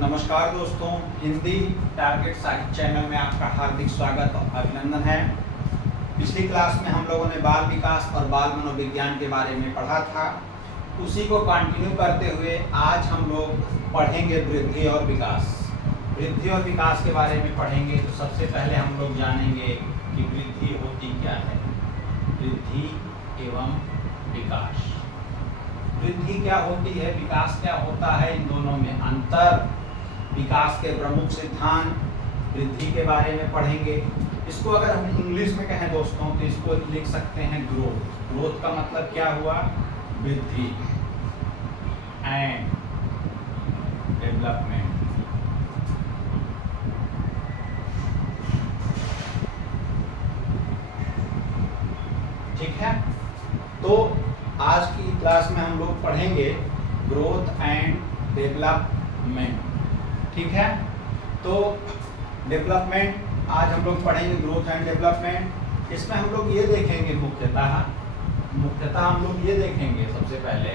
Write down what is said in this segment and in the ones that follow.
नमस्कार दोस्तों, हिंदी टारगेट साहित्य चैनल में आपका हार्दिक स्वागत और अभिनंदन है। पिछली क्लास में हम लोगों ने बाल विकास और बाल मनोविज्ञान के बारे में पढ़ा था। उसी को कंटिन्यू करते हुए आज हम लोग पढ़ेंगे वृद्धि और विकास। वृद्धि और विकास के बारे में पढ़ेंगे तो सबसे पहले हम लोग जानेंगे कि वृद्धि होती क्या है। वृद्धि एवं विकास। वृद्धि क्या होती है, विकास क्या होता है, इन दोनों में अंतर, विकास के प्रमुख सिद्धांत, वृद्धि के बारे में पढ़ेंगे। इसको अगर हम इंग्लिश में कहें दोस्तों तो इसको लिख सकते हैं ग्रोथ। ग्रोथ का मतलब क्या हुआ, वृद्धि एंड डेवलपमेंट। ठीक है, तो आज की क्लास में हम लोग पढ़ेंगे ग्रोथ एंड डेवलपमेंट। ठीक है, तो डेवलपमेंट आज हम लोग पढ़ेंगे, ग्रोथ एंड डेवलपमेंट। इसमें हम लोग ये देखेंगे मुख्यतः हम लोग ये देखेंगे सबसे पहले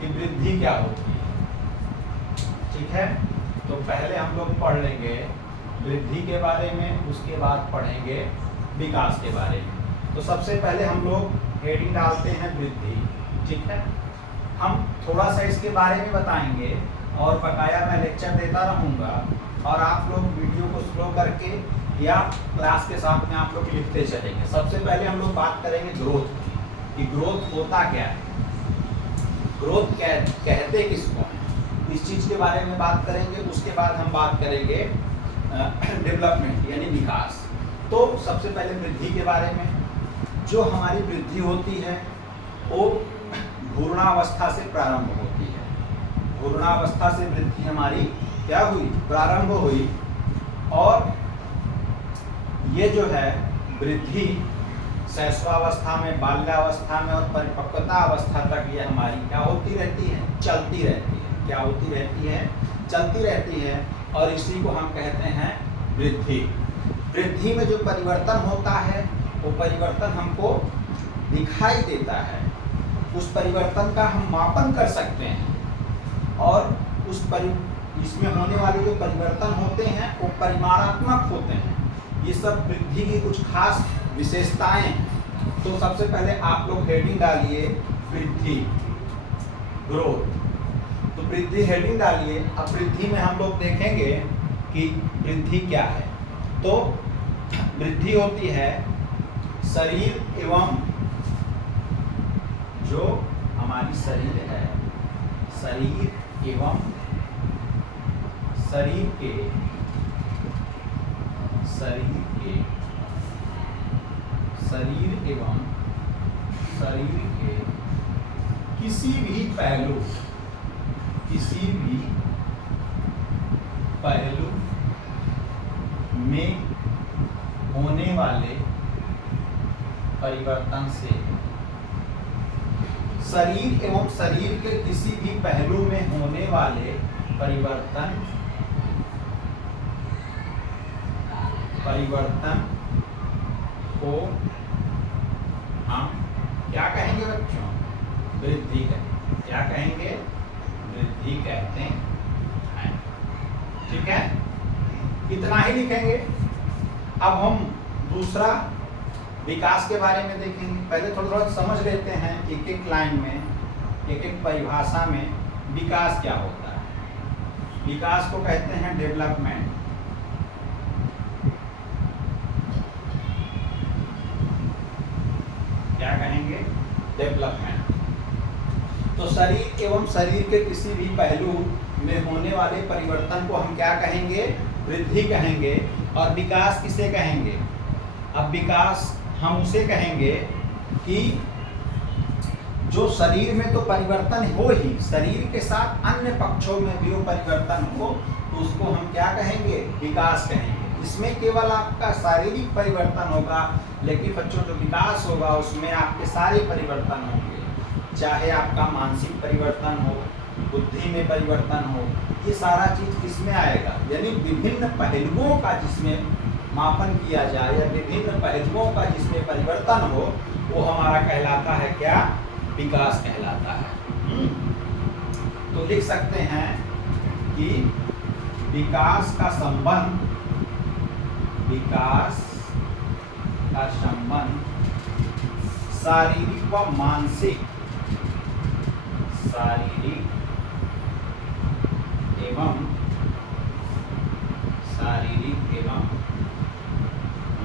कि वृद्धि क्या होती है। ठीक है, तो पहले हम लोग पढ़ लेंगे वृद्धि के बारे में, उसके बाद पढ़ेंगे विकास के बारे में। तो सबसे पहले हम लोग हेडिंग डालते हैं वृद्धि। ठीक है, हम थोड़ा सा इसके बारे में बताएंगे और बकाया मैं लेक्चर देता रहूँगा और आप लोग वीडियो को स्लो करके या क्लास के साथ में आप लोग लिखते चलेंगे। सबसे पहले हम लोग बात करेंगे ग्रोथ की, कि ग्रोथ होता क्या है, ग्रोथ कहते किसको हैं, इस चीज़ के बारे में बात करेंगे। उसके बाद हम बात करेंगे डेवलपमेंट यानी विकास। तो सबसे पहले वृद्धि के बारे में। जो हमारी वृद्धि होती है वो भ्रूणावस्था से प्रारंभ होती है। भ्रूणावस्था से वृद्धि हमारी क्या हुई, प्रारंभ हुई। और ये जो है वृद्धि शैशवावस्था में, बाल्यावस्था में और परिपक्वता अवस्था तक ये हमारी क्या होती रहती है, चलती रहती है। क्या होती रहती है, चलती रहती है। और इसी को हम कहते हैं वृद्धि। वृद्धि में जो परिवर्तन होता है वो परिवर्तन हमको दिखाई देता है। उस परिवर्तन का हम मापन कर सकते हैं और इसमें होने वाले जो परिवर्तन होते हैं वो परिमाणात्मक होते हैं। ये सब वृद्धि की कुछ खास विशेषताएं हैं। तो सबसे पहले आप लोग हेडिंग डालिए वृद्धि, ग्रोथ। तो वृद्धि हेडिंग डालिए। अब वृद्धि में हम लोग देखेंगे कि वृद्धि क्या है। तो वृद्धि होती है शरीर एवं जो हमारी शरीर है, शरीर एवं शरीर के किसी भी पहलू में होने वाले परिवर्तन से। शरीर एवं शरीर के किसी भी पहलू में होने वाले परिवर्तन को हम क्या कहेंगे बच्चों, वृद्धि कहेंगे। क्या कहेंगे, वृद्धि कहते हैं। ठीक है, इतना ही लिखेंगे। अब हम दूसरा विकास के बारे में देखेंगे। पहले थोड़ा थोड़ा समझ लेते हैं एक एक लाइन में, एक एक परिभाषा में विकास क्या होता है। विकास को कहते हैं डेवलपमेंट। क्या कहेंगे, डेवलपमेंट। तो शरीर एवं शरीर के किसी भी पहलू में होने वाले परिवर्तन को हम क्या कहेंगे, वृद्धि कहेंगे। और विकास किसे कहेंगे, अब विकास हम उसे कहेंगे कि जो शरीर में तो परिवर्तन हो ही, शरीर के साथ अन्य पक्षों में भी वो परिवर्तन हो, तो उसको हम क्या कहेंगे, विकास कहेंगे। इसमें केवल आपका शारीरिक परिवर्तन होगा, लेकिन बच्चों जो विकास होगा उसमें आपके सारे परिवर्तन होंगे। चाहे आपका मानसिक परिवर्तन हो, बुद्धि में परिवर्तन हो, ये सारा चीज किसमें आएगा, यानी विभिन्न पहलुओं का जिसमें मापन किया जाए या विभिन्न पहलुओं का जिसमें परिवर्तन हो, वो हमारा कहलाता है क्या, विकास कहलाता है। तो लिख सकते हैं कि विकास का संबंध शारीरिक व मानसिक एवं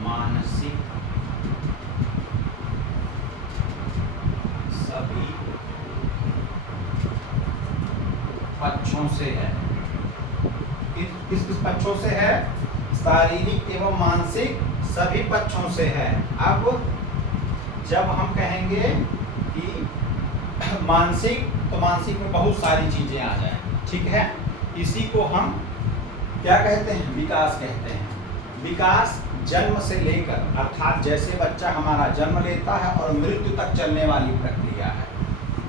मानसिक सभी पक्षों से है। किस किस पक्षों से है? शारीरिक एवं मानसिक सभी पक्षों से है। अब जब हम कहेंगे कि मानसिक, तो मानसिक में बहुत सारी चीजें आ जाए, ठीक है। इसी को हम क्या कहते हैं? विकास कहते हैं। विकास जन्म से लेकर, अर्थात जैसे बच्चा हमारा जन्म लेता है और मृत्यु तक चलने वाली प्रक्रिया है,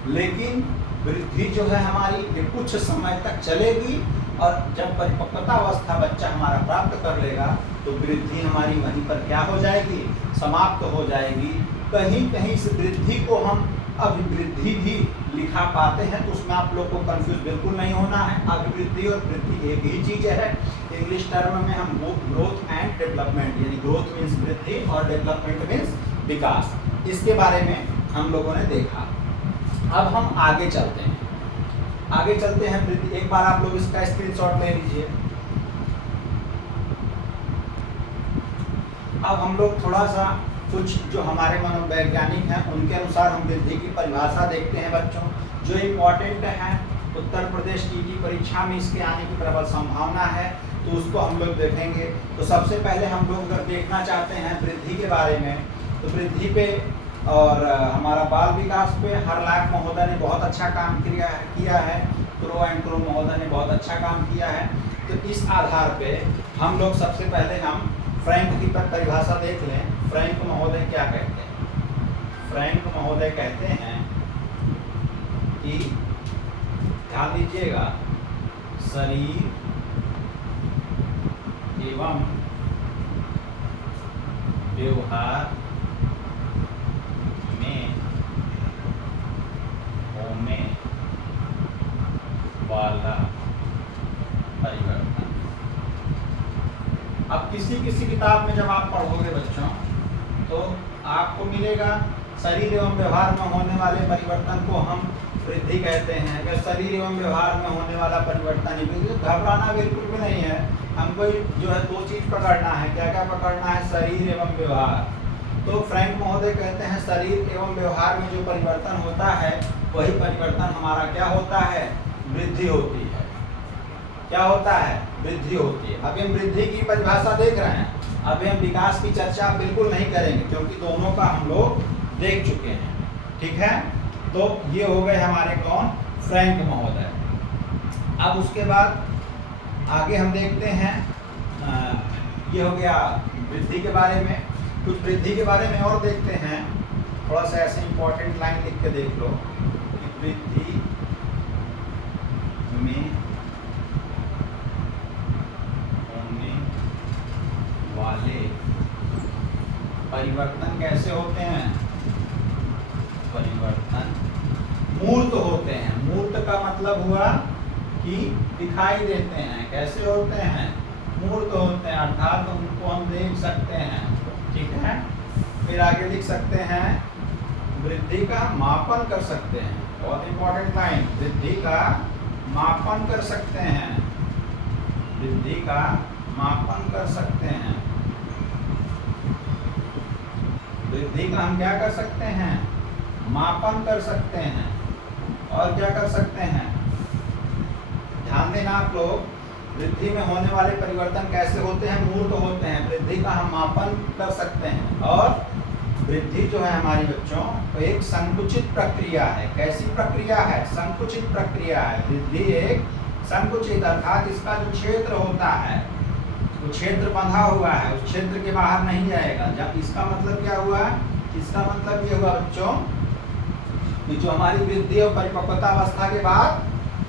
लेकिन वृद्धि जो है हमारी ये कुछ समय तक चलेगी, और जब परिपक्वता अवस्था बच्चा हमारा प्राप्त कर लेगा तो वृद्धि हमारी वहीं पर क्या हो जाएगी? समाप्त हो जाएगी। कहीं कहीं इस वृद्धि को हम अभिवृद्धि भी लिखा पाते हैं, तो उसमें आप लोग को कंफ्यूज बिल्कुल नहीं होना है। अभिवृद्धि और वृद्धि एक ही चीज है। इंग्लिश टर्म में हम ग्रोथ एंड डेवलपमेंट, यानी ग्रोथ मीन्स वृद्धि और डेवलपमेंट मीन्स विकास, इसके बारे में हम लोगों ने देखा। अब हम आगे चलते हैं। वृद्धि, एक बार आप लोग इसका स्क्रीनशॉट ले लीजिए। अब हम लोग थोड़ा सा कुछ जो हमारे मनोवैज्ञानिक हैं उनके अनुसार हम वृद्धि की परिभाषा देखते हैं बच्चों, जो इम्पोर्टेंट है। उत्तर प्रदेश टीटी परीक्षा में इसके आने की प्रबल संभावना है, तो उसको हम लोग देखेंगे। तो सबसे पहले हम लोग अगर देखना चाहते हैं वृद्धि के बारे में, तो वृद्धि पे और हमारा बाल विकास पे हरलाख महोदय ने बहुत अच्छा काम किया है। क्रो एंड क्रो महोदय ने बहुत अच्छा काम किया है। तो इस आधार पे हम लोग सबसे पहले हम फ्रैंक की परिभाषा देख लें। फ्रैंक महोदय क्या कहते हैं? फ्रैंक महोदय कहते हैं कि, ध्यान दीजिएगा, शरीर एवं व्यवहार में होने वाला परिवर्तन। अब किसी किताब में जब आप पढ़ोगे बच्चों, तो आपको मिलेगा शरीर एवं व्यवहार में होने वाले परिवर्तन को हम वृद्धि कहते हैं। अगर शरीर एवं व्यवहार में होने वाला परिवर्तन, घबराना बिल्कुल भी नहीं है। हमको जो है दो चीज पकड़ना है। क्या क्या पकड़ना है? शरीर एवं व्यवहार। तो फ्रैंक महोदय कहते हैं शरीर एवं व्यवहार में जो परिवर्तन होता है, वही परिवर्तन हमारा क्या होता है? वृद्धि होती है। क्या होता है? वृद्धि होती है। अभी हम वृद्धि की परिभाषा देख रहे हैं, अभी हम विकास की चर्चा बिल्कुल नहीं करेंगे, क्योंकि दोनों का हम लोग देख चुके हैं, ठीक है। तो ये हो गए हमारे कौन? फ्रैंक महोदय। अब उसके बाद आगे हम देखते हैं, ये हो गया वृद्धि के बारे में। कुछ वृद्धि के बारे में और देखते हैं। थोड़ा सा ऐसे इंपॉर्टेंट लाइन लिख के देख लो कि वृद्धि में होने वाले परिवर्तन कैसे होते हैं? परिवर्तन मूर्त होते हैं। मूर्त का मतलब हुआ कि दिखाई देते हैं। कैसे होते हैं? मूर्त होते हैं, अर्थात उनको हम देख सकते हैं, ठीक है। फिर आगे लिख सकते हैं वृद्धि का मापन कर सकते हैं। बहुत इंपॉर्टेंट लाइन, वृद्धि का मापन कर सकते हैं। वृद्धि का मापन कर सकते हैं। वृद्धि का हम क्या कर सकते हैं? मापन कर सकते हैं। और क्या कर सकते हैं? ध्यान देना आप लोग, वृद्धि में होने वाले परिवर्तन कैसे होते हैं? मूर्त होते हैं। वृद्धि का हम मापन कर सकते हैं। और वृद्धि जो है हमारी बच्चों, तो एक संकुचित प्रक्रिया है। कैसी प्रक्रिया है? संकुचित प्रक्रिया है। वृद्धि एक संकुचित, अर्थात इसका जो क्षेत्र होता है, वो क्षेत्र बंधा हुआ है, उस क्षेत्र के बाहर नहीं जाएगा। जब इसका मतलब क्या हुआ? इसका मतलब ये हुआ बच्चों कि जो हमारी वृद्धि और परिपक्वता अवस्था के बाद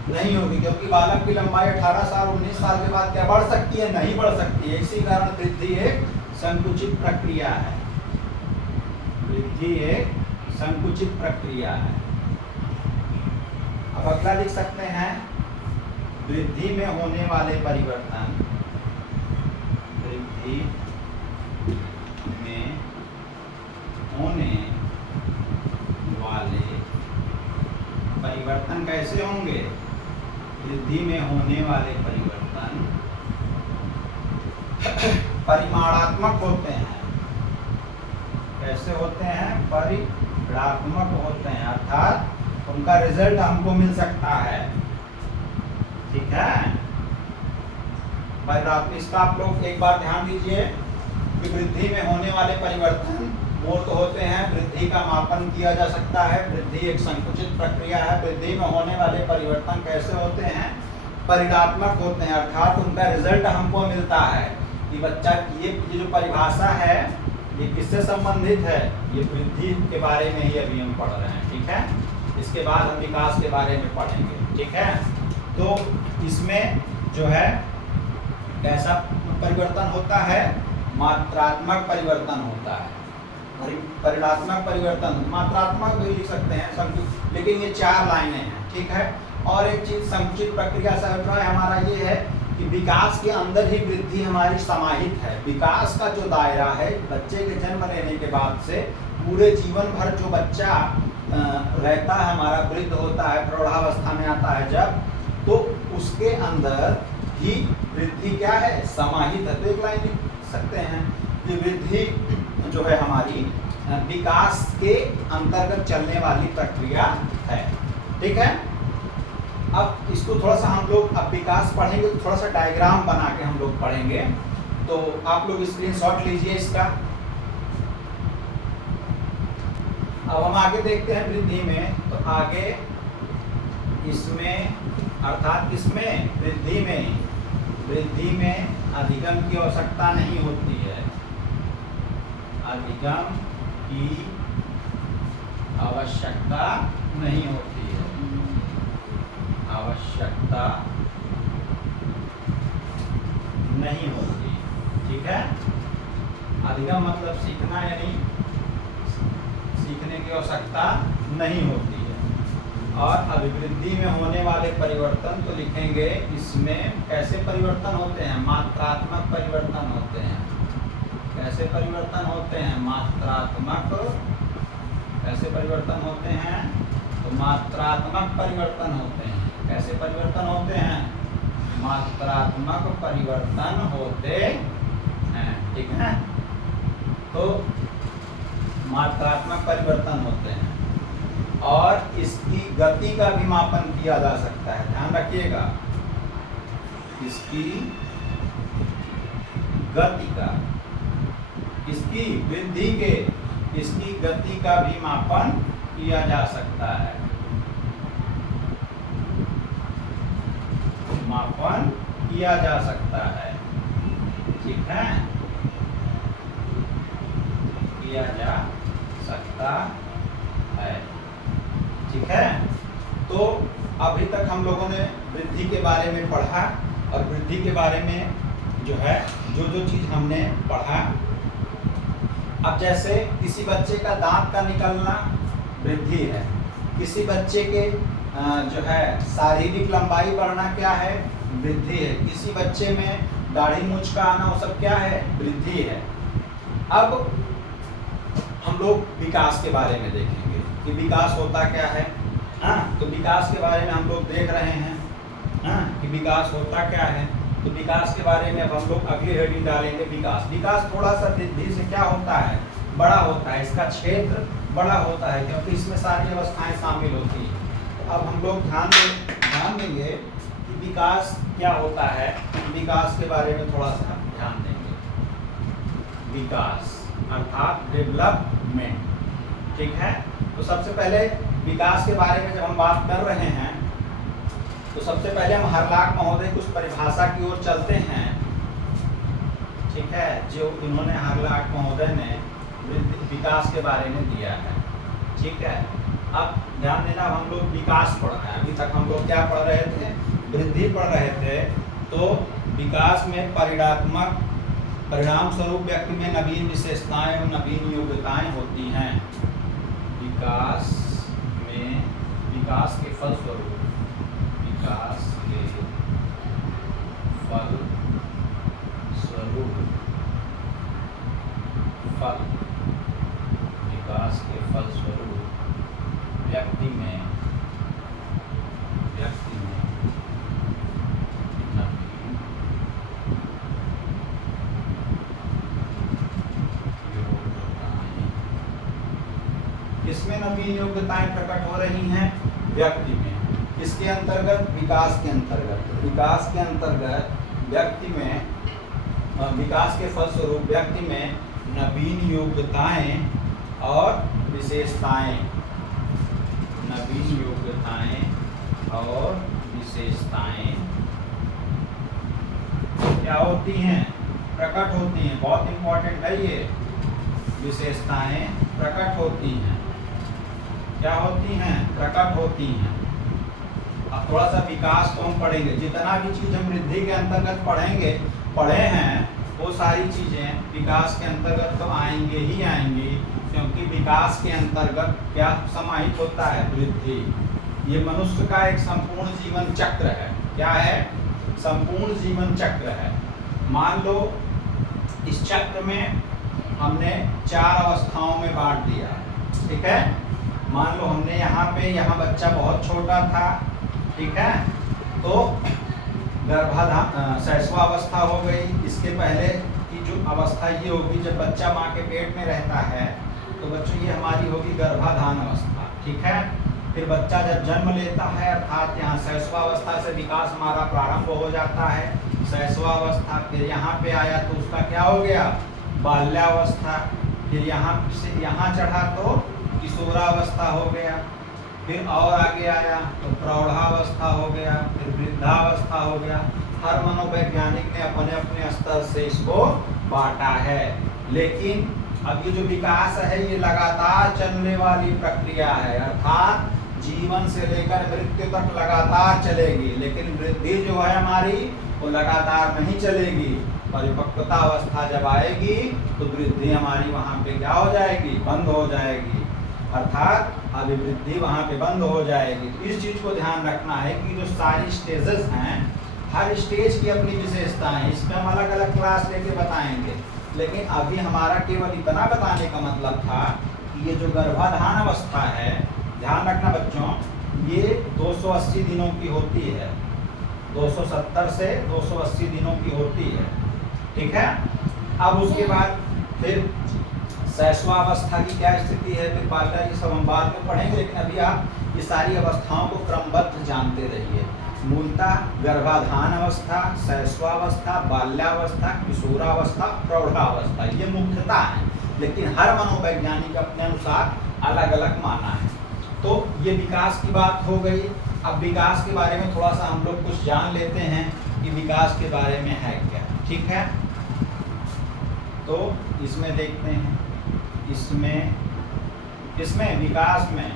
नहीं होगी, क्योंकि बालक की लंबाई 18 साल 19 साल के बाद क्या बढ़ सकती है? नहीं बढ़ सकती है। इसी कारण वृद्धि एक संकुचित प्रक्रिया है। वृद्धि एक संकुचित प्रक्रिया है। अब अगला लिख सकते हैं वृद्धि में होने वाले परिवर्तन, वृद्धि में होने वाले परिवर्तन कैसे होंगे? वृद्धि में होने वाले परिवर्तन परिमाणात्मक होते हैं। कैसे होते हैं? परिमाणात्मक होते हैं, अर्थात उनका रिजल्ट हमको मिल सकता है। ठीक है, इसका आप लोग एक बार ध्यान दीजिए कि वृद्धि में होने वाले परिवर्तन मूर्त होते हैं। वृद्धि का मापन किया जा सकता है। वृद्धि एक संकुचित प्रक्रिया है। वृद्धि में होने वाले परिवर्तन कैसे होते हैं? परिणात्मक होते हैं, अर्थात उनका रिजल्ट हमको मिलता है कि बच्चा ये जो परिभाषा है ये किससे संबंधित है? ये वृद्धि के बारे में ही अभी हम पढ़ रहे हैं। ठीक है, इसके बाद हम विकास के बारे में पढ़ेंगे। ठीक है, तो इसमें जो है कैसा परिवर्तन होता है? मात्रात्मक परिवर्तन होता है। परिणात्मक परिवर्तन, मात्रात्मक भी लिख सकते हैं, लेकिन ये 4 लाइनें हैं। ठीक है, और एक चीज संकुचित प्रक्रिया से अभिप्राय हमारा ये है कि विकास के अंदर ही वृद्धि हमारी समाहित है। विकास का जो दायरा है, बच्चे के जन्म लेने के बाद से पूरे जीवन भर जो बच्चा रहता है, हमारा वृद्ध होता है, प्रौढ़ावस्था में आता है जब, तो उसके अंदर ही वृद्धि क्या है? समाहित है। तो एक लाइन लिख सकते हैं कि वृद्धि जो है हमारी विकास के अंतर्गत चलने वाली प्रक्रिया है। ठीक है, अब इसको थोड़ा सा हम लोग अब विकास पढ़ेंगे तो थोड़ा सा डायग्राम बना के हम लोग पढ़ेंगे। तो आप लोग स्क्रीनशॉट लीजिए इसका। अब हम आगे देखते हैं वृद्धि में, तो आगे इसमें अर्थात इसमें वृद्धि में अधिगम की आवश्यकता नहीं होती है। अधिगम की आवश्यकता नहीं होती है। आवश्यकता नहीं होती। ठीक है, अधिगम मतलब सीखना, यानी सीखने की आवश्यकता नहीं होती है। और अभिवृद्धि में होने वाले परिवर्तन तो लिखेंगे, इसमें कैसे परिवर्तन होते हैं? मात्रात्मक परिवर्तन होते हैं। कैसे परिवर्तन होते हैं? मात्रात्मक। कैसे परिवर्तन होते हैं? तो मात्रात्मक परिवर्तन होते हैं। कैसे परिवर्तन होते हैं? मात्रात्मक परिवर्तन होते हैं। ठीक है, तो मात्रात्मक परिवर्तन होते हैं और इसकी गति का भी मापन किया जा सकता है। ध्यान रखिएगा, इसकी गति का, इसकी वृद्धि के, इसकी गति का भी मापन किया जा सकता है। मापन किया जा सकता है। ठीक है, किया जा सकता है। ठीक है, तो अभी तक हम लोगों ने वृद्धि के बारे में पढ़ा और वृद्धि के बारे में जो है जो चीज़ हमने पढ़ा। अब जैसे किसी बच्चे का दांत का निकलना वृद्धि है, किसी बच्चे के जो है शारीरिक लंबाई बढ़ना क्या है? वृद्धि है। किसी बच्चे में दाढ़ी मूंछ का आना, वो सब क्या है? वृद्धि है। अब हम लोग विकास के बारे में देखेंगे कि विकास होता क्या है। तो विकास के बारे में हम लोग देख रहे हैं कि विकास होता क्या है। तो विकास के बारे में अब हम लोग अगली हेडिंग डालेंगे विकास। विकास थोड़ा सा वृद्धि से क्या होता है? बड़ा होता है। इसका क्षेत्र बड़ा होता है क्योंकि इसमें सारी अवस्थाएं शामिल होती हैं। तो अब हम लोग ध्यान देंगे कि विकास क्या होता है। विकास के बारे में थोड़ा सा ध्यान देंगे। विकास अर्थात डेवलपमेंट। ठीक है, तो सबसे पहले विकास के बारे में जब हम बात कर रहे हैं तो सबसे पहले हम हरलाक महोदय की उस परिभाषा की ओर चलते हैं। ठीक है, जो इन्होंने हरलाक महोदय ने विकास के बारे में दिया है। ठीक है, अब ध्यान देना, हम लोग विकास पढ़ रहे हैं। अभी तक हम लोग क्या पढ़ रहे थे? वृद्धि पढ़ रहे थे। तो विकास में परिणाम स्वरूप व्यक्ति में नवीन विशेषताएं एवं नवीन योग्यताएं होती हैं। विकास के फलस्वरूप फल स्वरूप फल विकास के फलस्वरूप व्यक्ति में नवीन योग्यताएं, किसमें नवीन योग्यताएं प्रकट हो रही हैं? व्यक्ति में। किसके अंतर्गत? विकास के अंतर्गत। विकास के अंतर्गत व्यक्ति में, विकास के फलस्वरूप व्यक्ति में नवीन योग्यताएं और विशेषताएं, नवीन योग्यताएं और विशेषताएं क्या होती हैं? प्रकट होती हैं। बहुत इंपॉर्टेंट है ये। विशेषताएं प्रकट होती हैं। क्या होती हैं? प्रकट होती हैं। अब थोड़ा सा विकास को हम पढ़ेंगे। जितना भी चीज हम वृद्धि के अंतर्गत पढ़े हैं वो सारी चीजें विकास के अंतर्गत तो आएंगे ही आएंगी, क्योंकि विकास के अंतर्गत क्या समाहित होता है? वृद्धि। ये मनुष्य का एक संपूर्ण जीवन चक्र है। क्या है? संपूर्ण जीवन चक्र है। मान लो इस चक्र में हमने 4 अवस्थाओं में बांट दिया, ठीक है। मान लो हमने यहाँ बच्चा बहुत छोटा था, ठीक है, तो शैशवावस्था हो गई। इसके पहले की जो अवस्था ये होगी जब बच्चा माँ के पेट में रहता है, तो बच्चों ये हमारी होगी गर्भाधान अवस्था, ठीक है। फिर बच्चा जब जन्म लेता है, अर्थात यहाँ शैशवावस्था से विकास हमारा प्रारंभ हो जाता है। शैशवावस्था, फिर यहाँ पे आया तो उसका क्या हो गया? बाल्यावस्था। फिर यहाँ से यहाँ चढ़ा तो किशोरावस्था हो गया। फिर और आगे आया तो प्रौढ़ावस्था हो गया, फिर वृद्धावस्था हो गया। हर मनोवैज्ञानिक ने अपने अपने स्तर से इसको बांटा है। लेकिन अब ये जो विकास है ये लगातार चलने वाली प्रक्रिया है, अर्थात जीवन से लेकर मृत्यु तक लगातार चलेगी। लेकिन वृद्धि जो है हमारी वो लगातार नहीं चलेगी। परिपक्वता अवस्था जब आएगी तो वृद्धि हमारी वहाँ पे क्या हो जाएगी? बंद हो जाएगी, अर्थात अभिवृद्धि वहाँ पे बंद हो जाएगी। तो इस चीज को ध्यान रखना है कि जो सारी स्टेजेस हैं, हर स्टेज की अपनी विशेषता है। इसमें हम अलग अलग क्लास लेके बताएंगे, लेकिन अभी हमारा केवल इतना बताने का मतलब था कि ये जो गर्भाधान अवस्था है, ध्यान रखना बच्चों, ये 280 दिनों की होती है। 270 से 280 दिनों की होती है, ठीक है। अब उसके बाद फिर शैशवावस्था की क्या स्थिति है, फिर बाल्या, ये सब हम बाद में पढ़ेंगे। लेकिन अभी आप ये सारी अवस्थाओं को क्रमबद्ध जानते रहिए। मूलतः गर्भाधान अवस्था, शैशवावस्था, बाल्यावस्था, किशोरावस्था, प्रौढ़ावस्था, ये मुख्यता है। लेकिन हर मनोवैज्ञानिक अपने अनुसार अलग अलग माना है। तो ये विकास की बात हो गई। अब विकास के बारे में थोड़ा सा हम लोग कुछ जान लेते हैं कि विकास के बारे में है क्या, ठीक है। तो इसमें देखते हैं, इसमें विकास में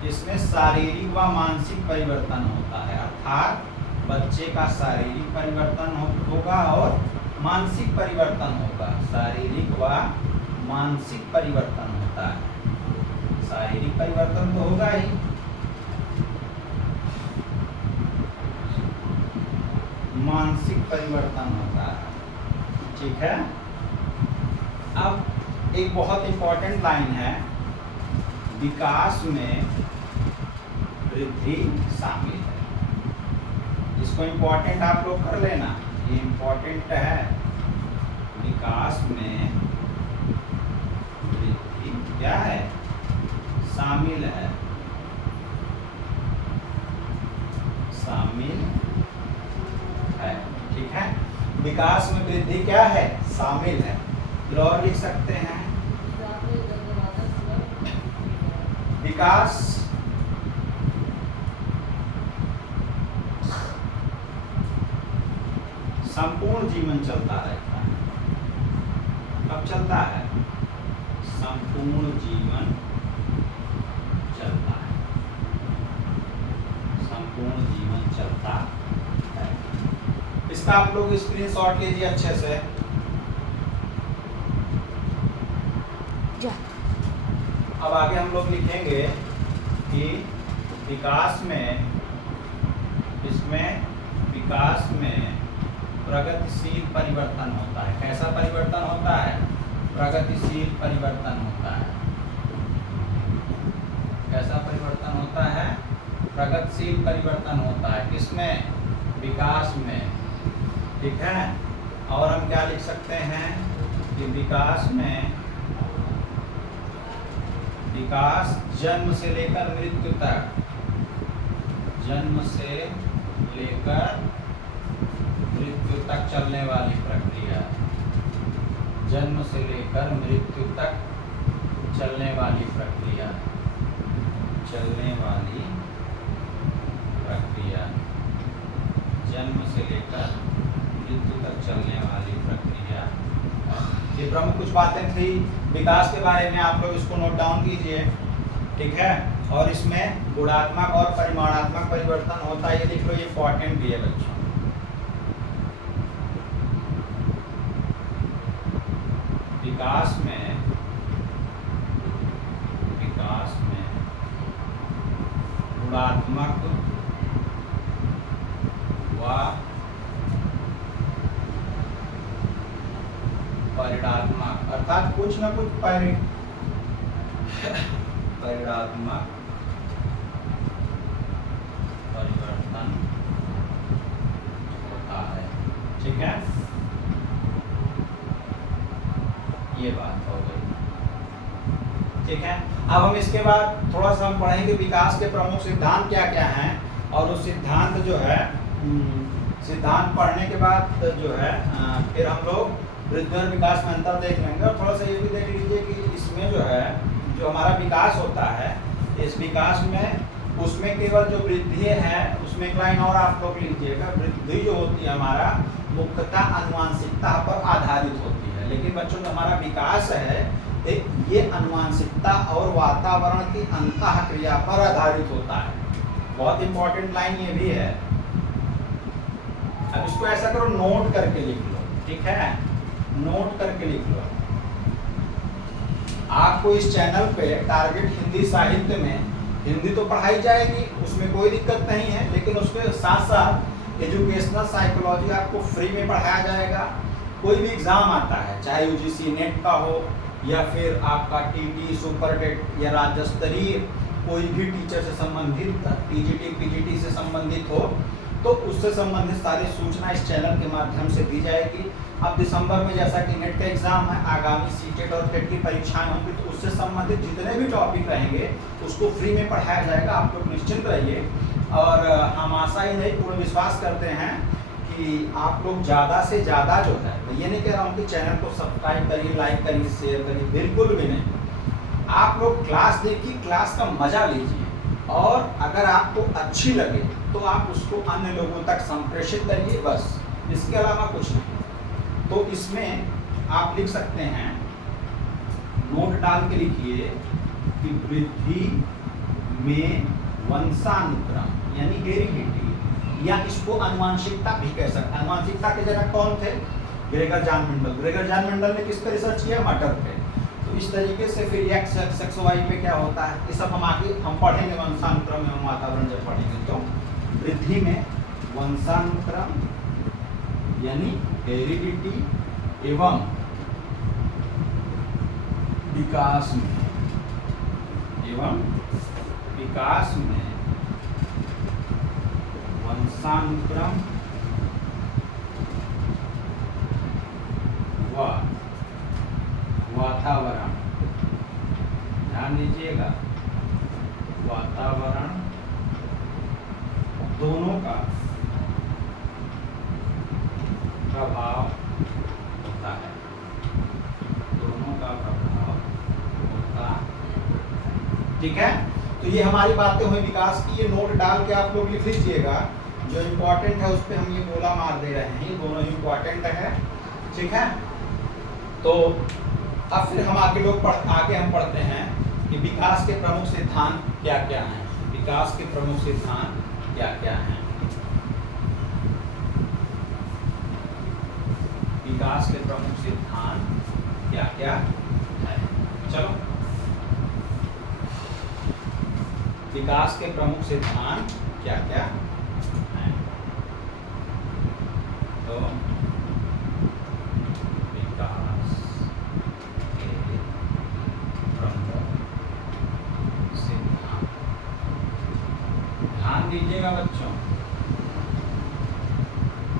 इसमें शारीरिक व मानसिक परिवर्तन होता है, अर्थात बच्चे का शारीरिक परिवर्तन होगा और मानसिक परिवर्तन होगा। शारीरिक व मानसिक परिवर्तन होता है। शारीरिक परिवर्तन तो होगा ही, मानसिक परिवर्तन होता है, ठीक है। अब एक बहुत इंपॉर्टेंट लाइन है, विकास में वृद्धि शामिल है। इसको इंपॉर्टेंट आप लोग कर लेना, ये इंपॉर्टेंट है। विकास में वृद्धि क्या है? शामिल है, शामिल है, ठीक है। विकास में वृद्धि क्या है? शामिल है। फिर और लिख सकते हैं, विकास संपूर्ण जीवन चलता रहता है। कब चलता है? संपूर्ण जीवन चलता है, संपूर्ण जीवन चलता है। इसका आप लोग स्क्रीनशॉट लीजिए अच्छे से। अब आगे हम लोग लिखेंगे कि विकास में, इसमें विकास में प्रगतिशील परिवर्तन होता है। कैसा परिवर्तन होता है? प्रगतिशील परिवर्तन होता है। कैसा परिवर्तन होता है? प्रगतिशील परिवर्तन होता है। किसमें? विकास में। ठीक है। और हम क्या लिख सकते हैं कि विकास में, विकास जन्म से लेकर मृत्यु तक, जन्म से लेकर मृत्यु तक चलने वाली प्रक्रिया, जन्म से लेकर मृत्यु तक चलने वाली प्रक्रिया, चलने वाली प्रक्रिया, जन्म से लेकर मृत्यु तक चलने वाली प्रक्रिया। ये प्रमुख कुछ बातें थी विकास के बारे में, आप लोग इसको नोट डाउन कीजिए। ठीक है। और इसमें गुणात्मक और परिमाणात्मक परिवर्तन होता है, ये लिख लो, ये इंपॉर्टेंट भी है बच्चों। विकास में, विकास में गुणात्मक व परिणात्मक, अर्थात कुछ न कुछ परिणात्मक परिवर्तन होता है। ठीक है। ये बात हो गई। ठीक है। अब हम इसके बाद थोड़ा सा हम पढ़ेंगे विकास के प्रमुख सिद्धांत क्या क्या हैं, और उस सिद्धांत जो है, सिद्धांत पढ़ने के बाद जो है फिर हम लोग वृद्धि और विकास में अंतर देख लेंगे। और थोड़ा सा ये भी देख लीजिए कि इसमें जो है, जो हमारा विकास होता है, इस विकास में उसमें केवल जो वृद्धि है, उसमें एक लाइन और आप लोग लीजिएगा, वृद्धि जो होती है हमारा मुख्यतः आनुवंशिकता पर आधारित होती है। लेकिन बच्चों जो हमारा विकास है ये आनुवंशिकता और वातावरण की अंतःक्रिया पर आधारित होता है। बहुत इंपॉर्टेंट लाइन ये भी है। अब इसको ऐसा करो, नोट करके लिख लो। ठीक है। नोट करके लिख लो। आपको इस चैनल पे टारगेट हिंदी साहित्य में हिंदी तो पढ़ाई जाएगी, उसमें कोई दिक्कत नहीं है, लेकिन उसके साथ साथ एजुकेशनल साइकोलॉजी आपको फ्री में पढ़ाया जाएगा। कोई भी एग्जाम आता है, चाहे यूजीसी नेट का हो या फिर आपका टीटी, सुपर टेट या राज्य स्तरीय कोई भी टीचर से संबंधित, टीजीटी, पीजीटी से संबंधित हो, तो उससे संबंधित सारी सूचना इस चैनल के माध्यम से दी जाएगी। अब दिसंबर में जैसा कि नेट का एग्जाम है, आगामी सीटेट और टेट की परीक्षाएं होंगी, तो उससे संबंधित जितने भी टॉपिक रहेंगे उसको फ्री में पढ़ाया जाएगा। आप लोग निश्चिंत रहिए। और हम आशा ही नहीं, पूर्ण विश्वास करते हैं कि आप लोग ज़्यादा से ज़्यादा जो है, मैं ये नहीं कह रहा हूँ कि चैनल को सब्सक्राइब करिए, लाइक करिए, शेयर करिए, बिल्कुल भी नहीं। आप लोग क्लास देखिए, क्लास का मजा लीजिए, और अगर आपको अच्छी लगे तो आप उसको अन्य लोगों तक संप्रेषित करिए, बस, इसके अलावा कुछ नहीं। तो इसमें आप लिख सकते हैं, नोट डाल के लिखिए कि वृद्धि में वंशानुक्रम यानी हेरिडिटी, या इसको आनुवंशिकता भी कह सकते हैं। आनुवंशिकता के जनक कौन थे? Gregor John Mendel. Gregor John Mendel ने किस पे रिसर्च किया? मटर पे। तो इस तरीके से फिर एक्स वाई पे क्या होता है, ये सब हम आगे हम पढ़ेंगे वंशानुक्रम एवं वातावरण जब पढ़ेंगे। तो वृद्धि में वंशानुक्रम यानी हेरिडिटी एवं विकास में, एवं विकास में वंशानुक्रम व वातावरण, ध्यान दीजिएगा, वातावरण दोनों का प्रभाव होता है, दोनों का प्रभाव होता है। ठीक है। तो ये हमारी बातें हुई विकास की। ये नोट डाल के आप लोग लिख लीजिएगा, जो इम्पोर्टेंट है उस पर हम ये गोला मार दे रहे हैं, ये दोनों इम्पोर्टेंट है। ठीक है। तो अब फिर हम आगे हम पढ़ते हैं कि विकास के प्रमुख सिद्धांत क्या क्या हैं। विकास के प्रमुख सिद्धांत क्या क्या हैं? विकास के प्रमुख सिद्धांत क्या क्या है? चलो, विकास के प्रमुख सिद्धांत क्या क्या हैं? तो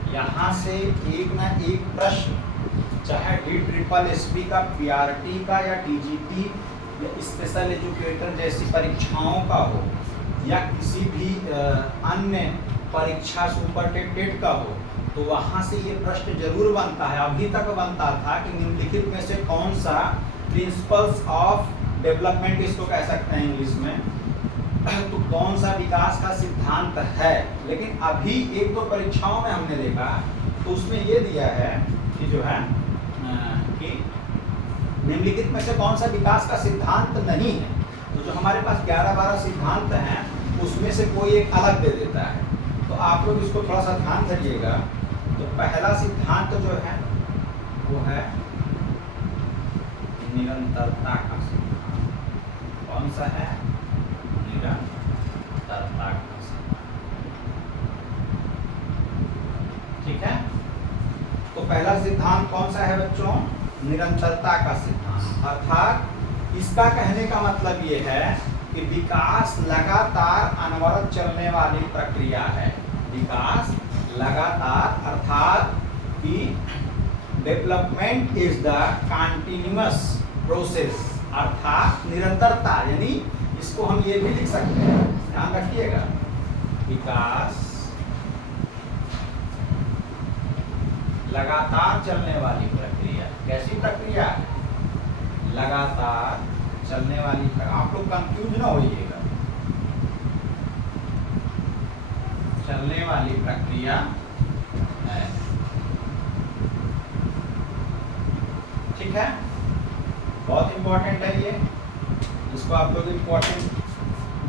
यहाँ से एक ना एक प्रश्न, चाहे DSSB का, PRT का या TGT या स्पेशल एजुकेटर जैसी परीक्षाओं का हो, या किसी भी अन्य परीक्षा सुपरटेंडेंट का हो, तो वहाँ से ये प्रश्न जरूर बनता है। अभी तक बनता था कि निम्नलिखित में से कौन सा प्रिंसिपल्स ऑफ डेवलपमेंट, इसको कह सकते हैं इंग्लिश में, तो कौन सा विकास का सिद्धांत है। लेकिन अभी एक दो परीक्षाओं में हमने देखा तो उसमें ये दिया है कि जो है कि निम्नलिखित में से कौन सा विकास का सिद्धांत नहीं है। तो जो हमारे पास 11-12 सिद्धांत हैं उसमें से कोई एक अलग दे देता है। तो आप लोग इसको थोड़ा सा ध्यान धरिएगा। तो पहला सिद्धांत जो है वो है निरंतरता का सिद्धांत। कौन सा है? निरंतरता का सिद्धांत। ठीक है, तो पहला सिद्धांत कौन सा है बच्चों? निरंतरता का सिद्धांत। अर्थात इसका कहने का मतलब ये है कि विकास लगातार अनवरत चलने वाली प्रक्रिया है। विकास लगातार, अर्थात कि development is the continuous process, अर्थात निरंतरता, यानी इसको हम ये भी लिख सकते हैं, ध्यान रखिएगा, विकास लगातार चलने वाली प्रक्रिया। कैसी प्रक्रिया? लगातार चलने वाली। आप लोग कंफ्यूज ना होइएगा, चलने वाली प्रक्रिया है। ठीक है, बहुत इंपॉर्टेंट है ये, इसको आप लोग इंपॉर्टेंट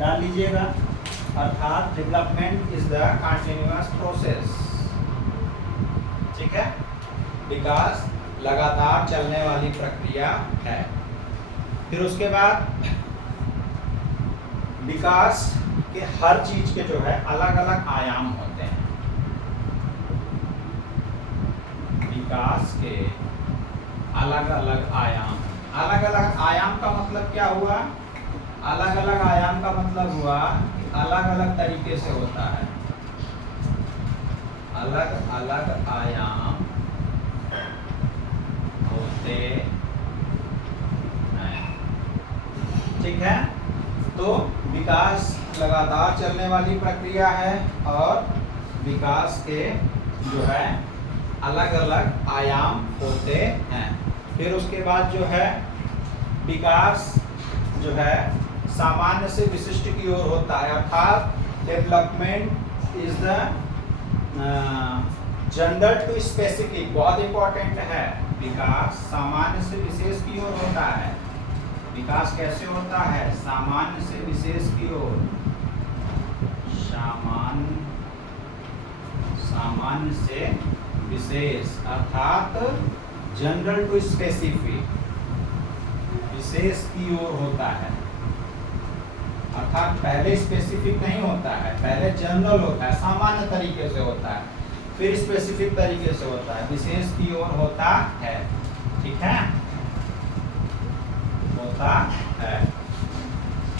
डाल लीजिएगा। अर्थात development is the continuous process. ठीक है, विकास लगातार चलने वाली प्रक्रिया है। फिर उसके बाद विकास के हर चीज के जो है अलग अलग आयाम होते हैं। विकास के अलग अलग आयाम। अलग अलग आयाम का मतलब क्या हुआ? अलग अलग आयाम का मतलब हुआ कि अलग अलग तरीके से होता है। अलग अलग आयाम होते हैं। ठीक है, तो विकास लगातार चलने वाली प्रक्रिया है और विकास के जो है अलग अलग आयाम होते हैं। फिर उसके बाद जो है विकास जो है सामान्य से विशिष्ट की ओर होता है। अर्थात development is the general to specific. बहुत इंपॉर्टेंट है, विकास सामान्य से विशेष की ओर होता है। विकास कैसे होता है? सामान्य से विशेष की ओर। सामान्य से विशेष, अर्थात जनरल टू स्पेसिफिक, विशेष की ओर होता है। अर्थात पहले स्पेसिफिक नहीं होता है, पहले जनरल होता है, सामान्य तरीके से होता है, फिर स्पेसिफिक तरीके से होता है, विशेष की ओर होता है। ठीक है, होता है।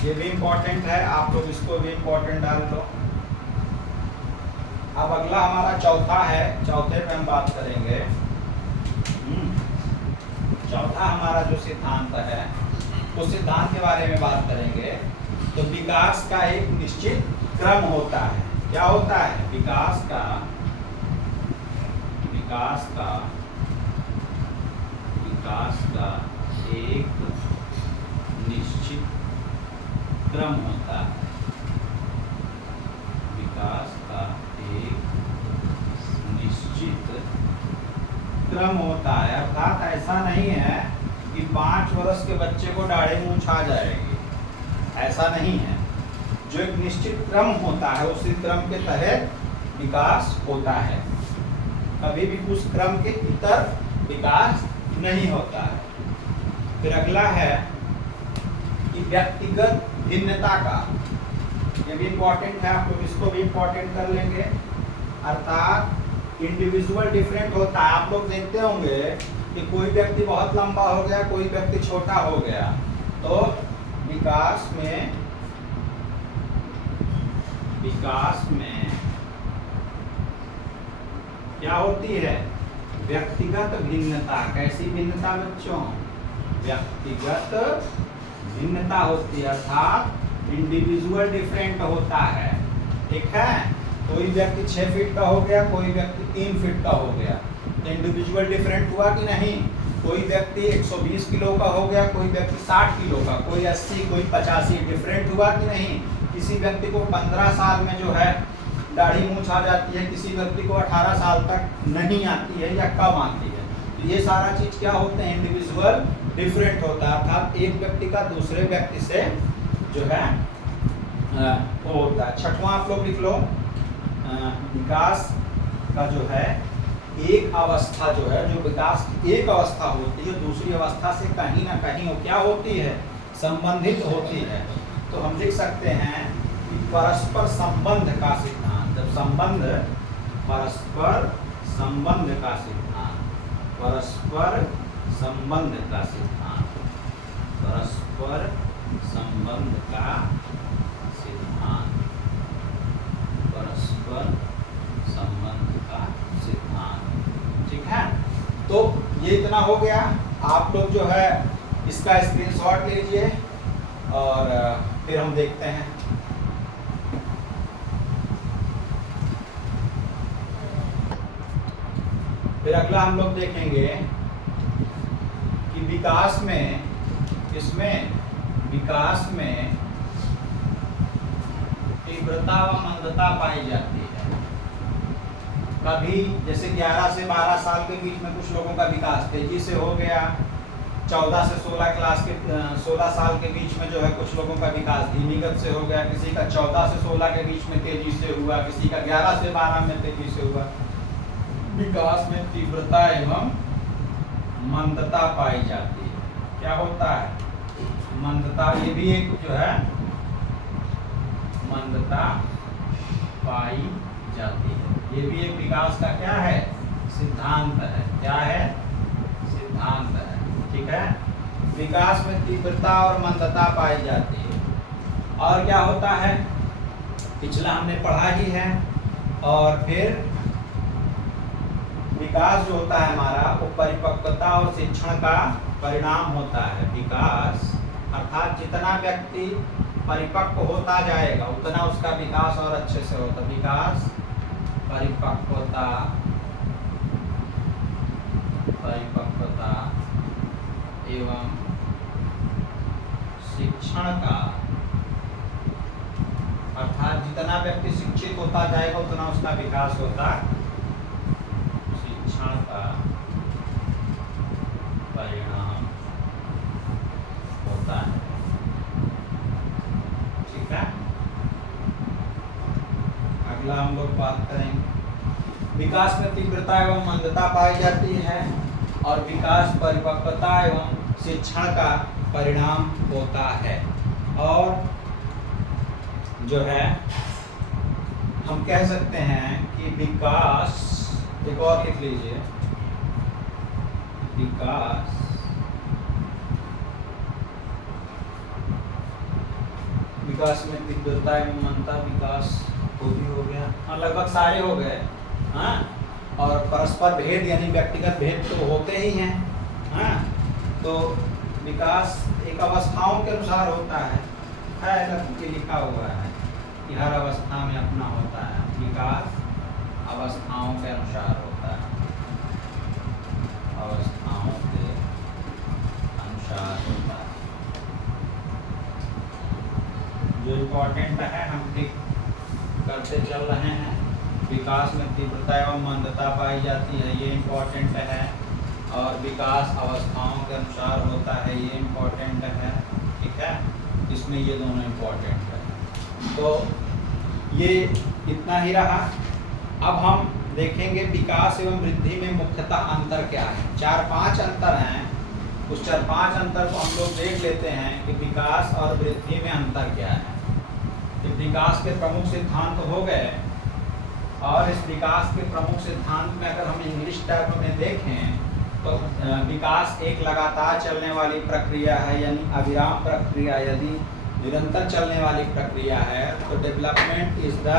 ये भी इंपॉर्टेंट है, आप लोग इसको भी इंपॉर्टेंट डाल दो। अब अगला हमारा चौथा है, चौथे पे हम बात करेंगे। चौथा हमारा जो सिद्धांत है उस सिद्धांत के बारे में बात करेंगे। तो विकास का एक निश्चित क्रम होता है। क्या होता है? विकास का एक निश्चित क्रम होता है। विकास का एक निश्चित क्रम होता है। अर्थात ऐसा नहीं है कि 5 वर्ष के बच्चे को दाढ़ी मूंछ आ जाएगी, ऐसा नहीं है। जो एक निश्चित क्रम होता है उसी क्रम के तहत विकास होता है। कभी भी उस क्रम के इतर विकास नहीं होता है। फिर अगला है कि व्यक्तिगत भिन्नता का, ये भी इम्पोर्टेंट है, आप लोग इसको भी इम्पोर्टेंट कर लेंगे। अर्थात इंडिविजुअल डिफरेंट होता है। आप लोग देखते होंगे कि कोई व्यक्ति बहुत लंबा हो गया, कोई व्यक्ति छोटा हो गया, तो विकास में क्या होती है? व्यक्तिगत भिन्नता। कैसी भिन्नता बच्चों? व्यक्तिगत भिन्नता होती है, अर्थात इंडिविजुअल डिफरेंट होता है। ठीक है, कोई व्यक्ति 6 फीट का हो गया, कोई व्यक्ति 3 फीट का हो गया, इंडिविजुअल डिफरेंट हुआ कि नहीं? कोई व्यक्ति 120 किलो का हो गया, कोई व्यक्ति 60 किलो का, कोई 80, कोई 85, डिफरेंट हुआ कि नहीं? किसी व्यक्ति को 15 साल में जो है दाढ़ी मूंछ आ जाती है, किसी व्यक्ति को 18 साल तक नहीं आती है या कम आती है। तो ये सारा चीज क्या होते हैं? इंडिविजुअल डिफरेंट होता है, अर्थात एक व्यक्ति का दूसरे व्यक्ति से जो है वो होता है। छठवां आप लोग लिख लो, विकास का जो है एक अवस्था जो है, जो विकास की एक अवस्था होती है दूसरी अवस्था से कहीं ना कहीं वो क्या होती है? संबंधित होती है। तो हम लिख सकते हैं कि परस्पर संबंध का सिद्धांत। जब संबंध, परस्पर संबंध का सिद्धांत, परस्पर संबंध का सिद्धांत, परस्पर संबंध का सिद्धांत, परस्पर संबंध का सिद्धांत। ठीक है, तो ये इतना हो गया। आप लोग जो है इसका स्क्रीनशॉट लीजिए और फिर हम देखते हैं। फिर अगला हम लोग देखेंगे कि विकास में, इसमें विकास में तीव्रता व मंदता पाई जाती है। कभी जैसे 11 से 12 साल के बीच में कुछ लोगों का विकास तेजी से हो गया, 14 से 16 साल के बीच में जो है कुछ लोगों का विकास धीमी गति से हो गया, किसी का 14 से 16 के बीच में तेजी से हुआ, किसी का 11 से 12 में तेजी से हुआ। विकास में तीव्रता एवं मंदता पाई जाती है। क्या होता है? मंदता, ये भी एक जो है मंदता पाई जाती है। ये भी एक विकास का क्या है? सिद्धांत है। क्या है? सिद्धांत है। ठीक है, विकास में तीव्रता और मंदता पाई जाती है। और क्या होता है? पिछला हमने पढ़ा ही है। और फिर विकास जो होता है हमारा, वो परिपक्वता और शिक्षण का परिणाम होता है। विकास अर्थात जितना व्यक्ति परिपक्व होता जाएगा उतना उसका विकास और अच्छे से होता। विकास, परिपक्वता, परिपक्वता एवं शिक्षण का, अर्थात जितना व्यक्ति शिक्षित होता जाएगा उतना उसका विकास होता, शिक्षण का परिणाम होता है। ठीक है, अगला हम लोग बात करेंगे। विकास में तीव्रता एवं मंदता पाई जाती है और विकास परिपक्वता एवं शिक्षण का परिणाम होता है। और जो है हम कह सकते हैं कि विकास, एक और लिख लीजिए, विकास विकास में तीव्रता एवं मंदता, विकास को भी हो गया, हाँ लगभग सारे हो गए। हाँ, और परस्पर भेद यानी व्यक्तिगत भेद तो होते ही हैं। हाँ, तो विकास एक अवस्थाओं के अनुसार होता है, ये लिखा हुआ है कि हर अवस्था में अपना होता है। विकास अवस्थाओं के अनुसार होता है, अवस्थाओं के अनुसार होता है। जो इम्पोर्टेंट है हम ठीक करते चल रहे हैं। विकास में तीव्रता एवं मंदता पाई जाती है, ये इम्पोर्टेंट है। और विकास अवस्थाओं के अनुसार होता है, ये इम्पोर्टेंट है। ठीक है, इसमें ये दोनों इम्पोर्टेंट है। तो ये इतना ही रहा। अब हम देखेंगे विकास एवं वृद्धि में मुख्यतः अंतर क्या है। 4-5 अंतर हैं, उस 4-5 अंतर को हम लोग देख लेते हैं कि विकास और वृद्धि में अंतर क्या है। तो विकास के प्रमुख सिद्धांत हो गए, और इस विकास के प्रमुख सिद्धांत में अगर हम इंग्लिश टर्म में देखें तो विकास एक लगातार चलने वाली प्रक्रिया है, यानी अविराम प्रक्रिया। यदि निरंतर चलने वाली प्रक्रिया है तो development is the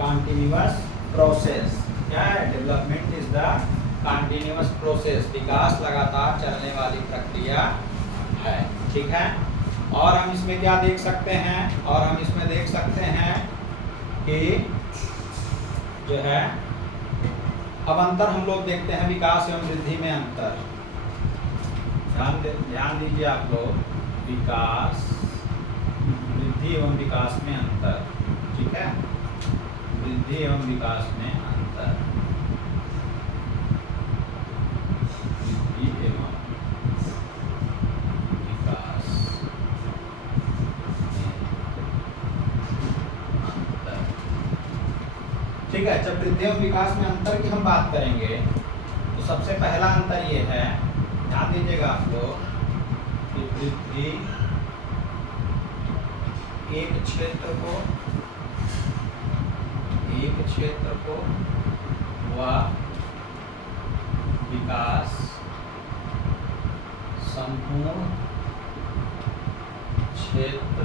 continuous process. क्या है? Development is the continuous process, विकास लगातार चलने वाली प्रक्रिया है। ठीक है। और हम इसमें क्या देख सकते हैं? और हम इसमें देख सकते हैं कि जो है अब अंतर हम लोग देखते हैं विकास एवं वृद्धि में अंतर। ध्यान दीजिए आप लोग, विकास, वृद्धि एवं विकास में अंतर। ठीक है, वृद्धि एवं विकास में अंतर, वृद्धि एवं विकास में अंतर। ठीक है, जब वृद्धि एवं विकास में अंतर की हम बात करेंगे तो सबसे पहला अंतर ये है, ध्यान दीजिएगा आप लोग, कि वृद्धि एक क्षेत्र को व विकास संपूर्ण क्षेत्र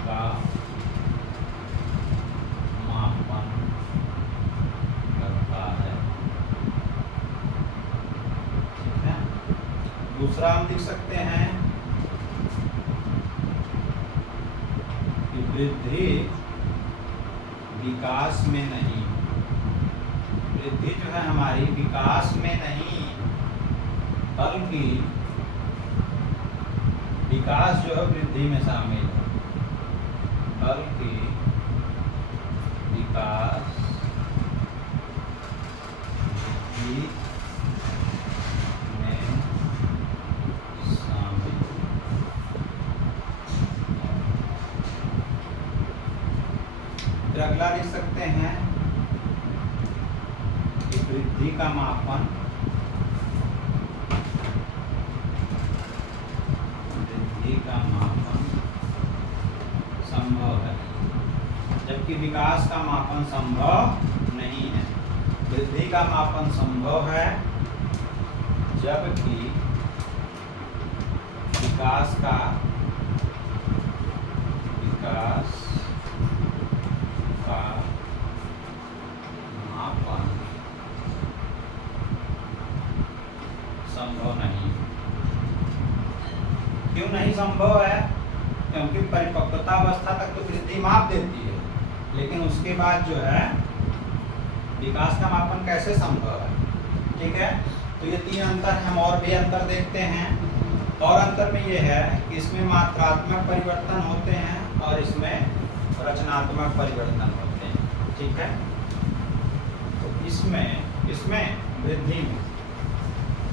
का मापन करता है। ठीक है। दूसरा हम लिख सकते हैं कि वृद्धि विकास में नहीं, वृद्धि जो है हमारी विकास में नहीं, बल्कि विकास जो है वृद्धि में शामिल है, बल्कि विकास वृद्धि में शामिल है। फिर अगला लिख सकते हैं कि वृद्धि का मापन, वृद्धि का मापन संभव है, जबकि विकास का मापन संभव नहीं है। वृद्धि का मापन संभव है, जबकि विकास का मापन संभव नहीं। क्यों नहीं संभव है? क्योंकि परिपक्वता अवस्था तक तो वृद्धि माप देती है, लेकिन उसके बाद जो है विकास का मापन कैसे संभव है? ठीक है, तो ये तीन अंतर हम और भी अंतर देखते हैं। और अंतर में ये है कि इसमें मात्रात्मक परिवर्तन होते हैं और इसमें रचनात्मक परिवर्तन होते हैं। ठीक है, तो इसमें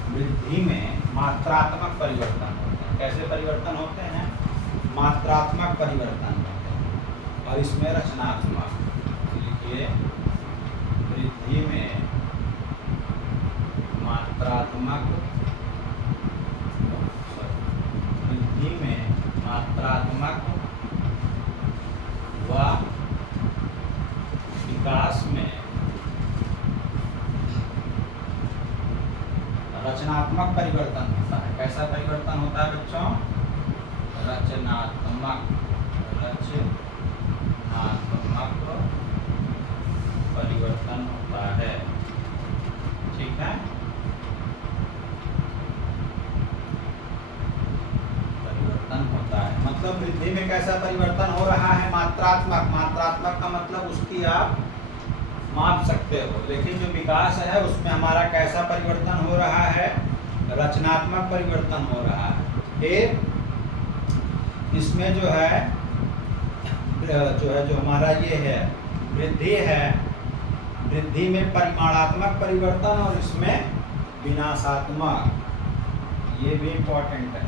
वृद्धि में मात्रात्मक परिवर्तन होते हैं। कैसे परिवर्तन होते हैं? मात्रात्मक परिवर्तन होते हैं। और इसमें रचनात्मक। लिखिए, वृद्धि में मात्रात्मक व विकास में रचनात्मक परिवर्तन होता है। कैसा परिवर्तन होता है बच्चों? रचनात्मक परिवर्तन होता है। ठीक है, परिवर्तन होता है, मतलब वृद्धि में कैसा परिवर्तन हो रहा है? मात्रात्मक का मतलब उसकी आप माप सकते हो, लेकिन जो विकास है उसमें हमारा कैसा परिवर्तन हो रहा है? रचनात्मक परिवर्तन हो रहा है। फिर इसमें जो हमारा ये है वृद्धि है, वृद्धि में परिमाणात्मक परिवर्तन और इसमें विनाशात्मक, ये भी इम्पोर्टेंट है।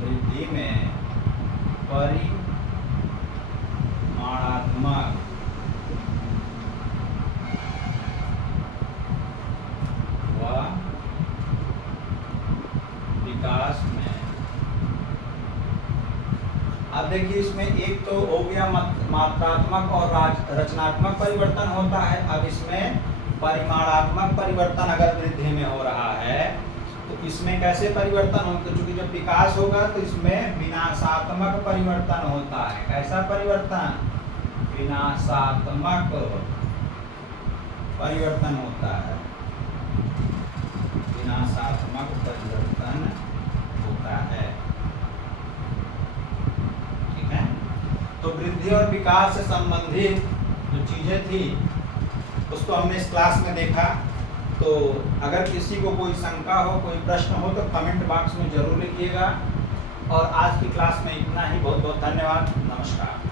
वृद्धि में परिमाणात्मक व विकास में, अब देखिए इसमें एक तो हो गया मात्रात्मक और रचनात्मक परिवर्तन होता है। अब इसमें परिमाणात्मक परिवर्तन अगर वृद्धि में हो रहा है तो इसमें कैसे परिवर्तन होगा? क्योंकि जब विकास होगा तो इसमें विनाशात्मक परिवर्तन होता है। कैसा परिवर्तन? विनाशात्मक परिवर्तन होता है, विनाशात्मक परिवर्तन होता है। ठीक है, तो वृद्धि और विकास से संबंधित जो चीजें थी उसको हमने इस क्लास में देखा। तो अगर किसी को कोई शंका हो, कोई प्रश्न हो तो कमेंट बॉक्स में जरूर लिखिएगा। और आज की क्लास में इतना ही। बहुत बहुत धन्यवाद। नमस्कार।